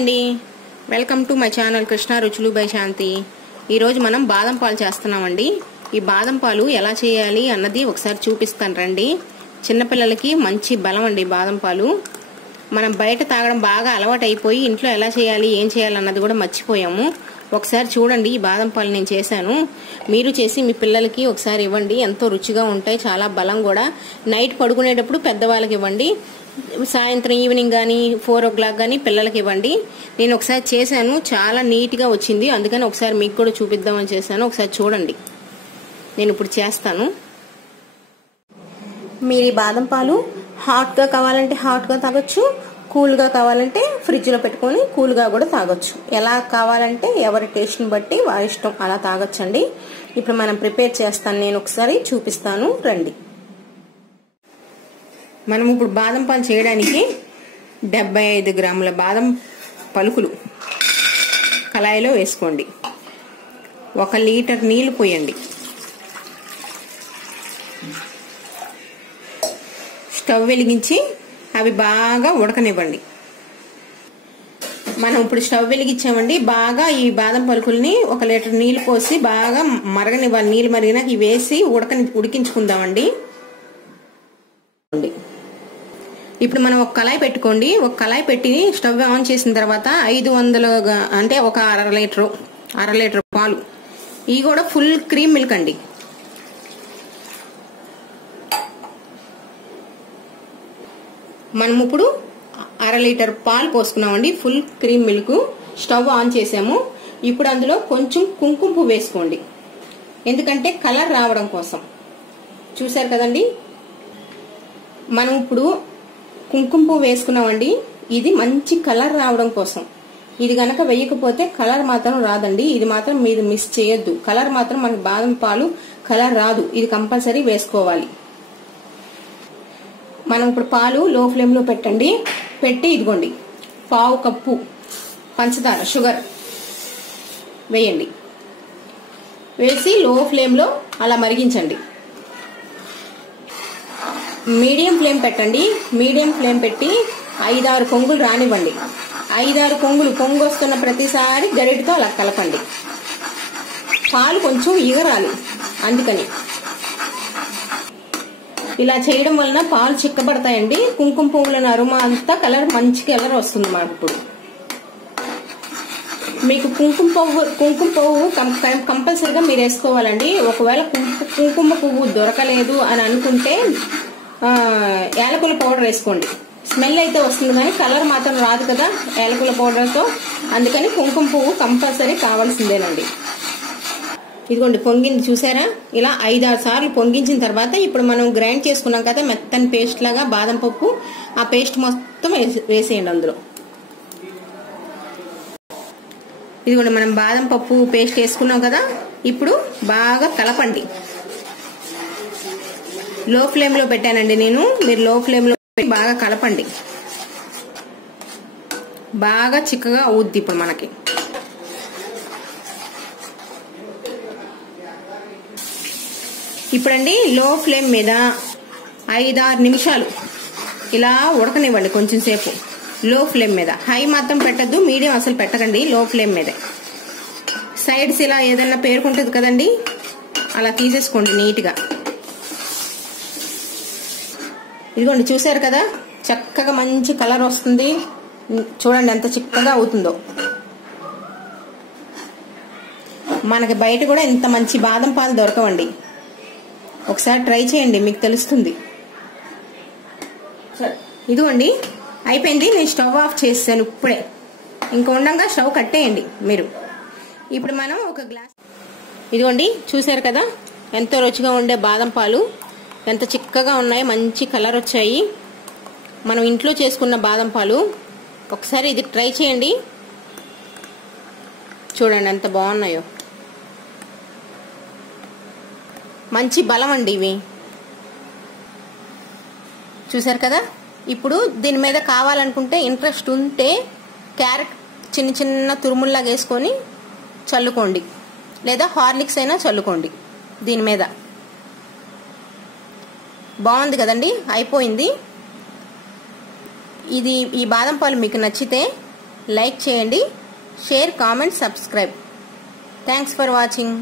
అండి, welcome to my channel Krishna రుచులు by శాంతి. ఈరోజు మనం బాదం పాలు చేస్తున్నామండి. ఈ బాదం పాలు ఎలా చేయాలి అన్నది ఒకసారి చూపిస్తాను రండి. చిన్నపిల్లలకి మంచి బలం అండి బాదం పాలు. మనం బయట తాగడం బాగా అలవాటు అయిపోయి ఇంట్లో ఎలా చేయాలి ఏం చేయాలి అన్నది కూడా మర్చిపోయాము. ఒకసారి చూడండి, ఈ బాదం పాలు నేను చేశాను. మీరు చేసి మీ పిల్లలకి ఒకసారి ఇవ్వండి, ఎంతో రుచిగా ఉంటాయి, చాలా బలం కూడా. నైట్ పడుకునేటప్పుడు పెద్దవాళ్ళకి ఇవ్వండి, సాయంత్రం ఈవినింగ్ కానీ 4 o'clock కానీ పిల్లలకి ఇవ్వండి. నేను ఒకసారి చేశాను, చాలా నీట్గా వచ్చింది, అందుకని ఒకసారి మీకు కూడా చూపిద్దామని చేశాను. ఒకసారి చూడండి, నేను ఇప్పుడు చేస్తాను. మీరు ఈ బాదం పాలు హాట్గా కావాలంటే హాట్గా తాగొచ్చు, కూల్గా కావాలంటే ఫ్రిడ్జ్లో పెట్టుకొని కూల్గా కూడా తాగొచ్చు. ఎలా కావాలంటే ఎవరి టేస్ట్ని బట్టి వారి ఇష్టం, అలా తాగొచ్చండి. ఇప్పుడు మనం ప్రిపేర్ చేస్తాను, నేను ఒకసారి చూపిస్తాను రండి. మనం ఇప్పుడు బాదం పాలు చేయడానికి 75 గ్రాముల బాదం పలుకులు కళాయిలో వేసుకోండి. 1 లీటర్ నీళ్లు పోయండి. స్టవ్ వెలిగించి అవి బాగా ఉడకనివ్వండి. మనం ఇప్పుడు స్టవ్ వెలిగించామండి. బాగా ఈ బాదం పలుకుల్ని 1 లీటర్ నీళ్లు పోసి బాగా మరగనివ్వాలి. నీళ్ళు మరిగినాక ఇవి వేసి ఉడికించుకుందామండి. ఇప్పుడు మనం ఒక కళాయి పెట్టుకోండి. ఒక కళాయి పెట్టి స్టవ్ ఆన్ చేసిన తర్వాత 500 అంటే ఒక అర లీటర్ పాలు. ఇవి కూడా ఫుల్ క్రీమ్ మిల్క్ అండి. మనం ఇప్పుడు 1/2 లీటర్ పాలు పోసుకున్నామండి, full cream milk. Stove on చేసాము. ఇప్పుడు అందులో కొంచెం కుంకుమ పువ్వు వేసుకోండి, ఎందుకంటే కలర్ రావడం కోసం. చూసారు కదండి, మనం ఇప్పుడు కుంకుమ పువ్వు వేసుకున్నామండి. ఇది మంచి కలర్ రావడం కోసం. ఇది గనక వేయకపోతే కలర్ మాత్రం రాదండి. ఇది మాత్రం మీరు మిస్ చేయొద్దు. కలర్ మాత్రం మనకి బాదం పాలు కలర్ రాదు, ఇది కంపల్సరీ వేసుకోవాలి. మనం ఇప్పుడు పాలు లో ఫ్లేమ్ లో పెట్టండి. పెట్టి ఇదిగోండి 1/2 కప్పు పంచదార షుగర్ వేయండి. వేసి లో ఫ్లేమ్ లో అలా మరిగించండి. మీడియం ఫ్లేమ్ పెట్టండి. మీడియం ఫ్లేమ్ పెట్టి 5-6 పొంగులు రానివ్వండి. 5-6 పొంగు వస్తున్న ప్రతిసారి గరిటతో అలా కలపండి. పాలు కొంచెం ఇగరాలి, అందుకని ఇలా చేయడం వలన పాలు చిక్కబడతాయండి. కుంకుమ పువ్వుల అరుమ అంతా కలర్ మంచి కలర్ వస్తుంది మాకు. ఇప్పుడు మీకు కుంకుమ పువ్వు కంపల్సరిగా మీరు వేసుకోవాలండి. ఒకవేళ కుంకుమ పువ్వు దొరకలేదు అని అనుకుంటే యాలకుల పౌడర్ వేసుకోండి. స్మెల్ అయితే వస్తుంది కానీ కలర్ మాత్రం రాదు కదా యాలకుల పౌడర్తో. అందుకని కుంకుమ పువ్వు కంపల్సరీ కావాల్సిందేనండి. ఇదిగోండి పొంగింది, చూసారా? ఇలా 5-6 సార్లు పొంగించిన తర్వాత ఇప్పుడు మనం గ్రైండ్ చేసుకున్నాం కదా మెత్తని పేస్ట్ లాగా బాదం పప్పు, ఆ పేస్ట్ మొత్తం వేసేయండి అందులో. ఇదిగోండి మనం బాదం పప్పు పేస్ట్ వేసుకున్నాం కదా, ఇప్పుడు బాగా కలపండి. లో ఫ్లేమ్ లో పెట్టానండి నేను, మీరు లో ఫ్లేమ్ లో బాగా కలపండి. బాగా చిక్కగా అవుద్ది ఇప్పుడు మనకి. ఇప్పుడండి లో ఫ్లేమ్ మీద 5-6 నిమిషాలు ఇలా ఉడకనివ్వండి. కొంచెం సేపు లో ఫ్లేమ్ మీద. హై మాత్రం పెట్టద్దు, మీడియం అసలు పెట్టకండి, లో ఫ్లేమ్ మీదే. సైడ్స్ ఇలా ఏదైనా పేరుకుంటుంది కదండి, అలా తీసేసుకోండి నీట్గా. ఇదిగోండి చూసారు కదా, చక్కగా మంచి కలర్ వస్తుంది. చూడండి ఎంత చిక్కగా అవుతుందో. మనకి బయట కూడా ఇంత మంచి బాదం పాలు దొరకవండి. ఒకసారి ట్రై చేయండి, మీకు తెలుస్తుంది. ఇదిగోండి అయిపోయింది. నేను స్టవ్ ఆఫ్ చేసాను ఇప్పుడే. ఇంకా ఉండగా స్టవ్ కట్టేయండి మీరు. ఇప్పుడు మనం ఒక గ్లాస్, ఇదిగోండి చూసారు కదా ఎంతో రుచిగా ఉండే బాదం పాలు ఎంత చిక్కగా ఉన్నాయి, మంచి కలర్ వచ్చాయి. మనం ఇంట్లో చేసుకున్న బాదం పాలు. ఒకసారి ఇది ట్రై చేయండి, చూడండి ఎంత బాగున్నాయో. మంచి బలం అండి ఇవి, చూసారు కదా. ఇప్పుడు దీని మీద కావాలనుకుంటే ఇంట్రెస్ట్ ఉంటే క్యారెట్ చిన్న చిన్న తురుముల్లాగా వేసుకొని చల్లుకోండి, లేదా హార్లిక్స్ అయినా చల్లుకోండి దీని మీద. బాగుంది కదండి, అయిపోయింది. ఈ బాదం పాలు మీకు నచ్చితే లైక్ చేయండి, share, comment, subscribe. Thanks for watching.